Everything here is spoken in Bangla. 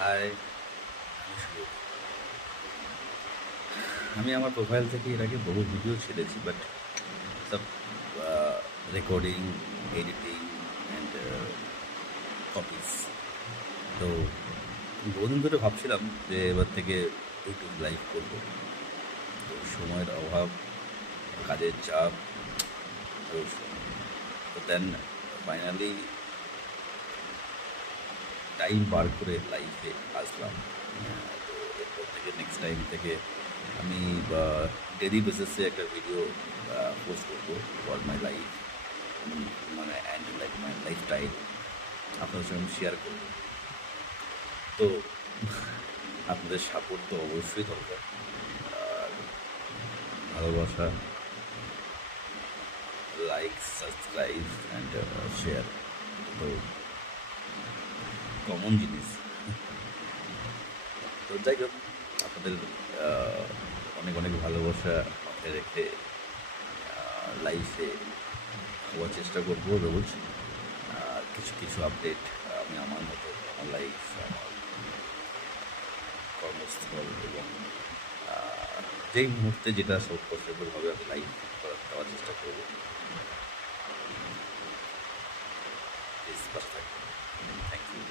হাই, আমি শুভ। আমি আমার প্রোফাইল থেকে এর আগে বহু ভিডিও ছেড়েছি, বাট সব রেকর্ডিং, এডিটিং অ্যান্ড কপিস। তো বহুদিন ধরে ভাবছিলাম যে এবার থেকে ইউটিউব লাইভ করবো। তো সময়ের অভাব, কাজের চাপ, তো দেন ফাইনালি টাইম বার করে লাইফে আসলাম। তো এরপর থেকে নেক্সট টাইম থেকে আমি ডেলি বেসিসে একটা ভিডিও পোস্ট করবো ফর মাই লাইফ, মানে and like my life style আপনাদের সঙ্গে আমি শেয়ার করবো। তো আপনাদের সাপোর্ট তো অবশ্যই দরকার, আর ভালোবাসা, লাইক, সাবস্ক্রাইব অ্যান্ড শেয়ার তো কমন জিনিস। তো যাই হোক, আপনাদের আহ, অনেক অনেক ভালোবাসা মাথায় রেখে লাইফে হওয়ার চেষ্টা করবো রোজ। কিছু কিছু আপডেট আমি আমার মতো, আমার লাইফ, আমার কর্মস্থল এবং যেই মুহূর্তে যেটা সব পসিবল হবে আমি লাইফ দেওয়ার চেষ্টা করবো। প্লিজ পাশে থাকবেন। Thank you.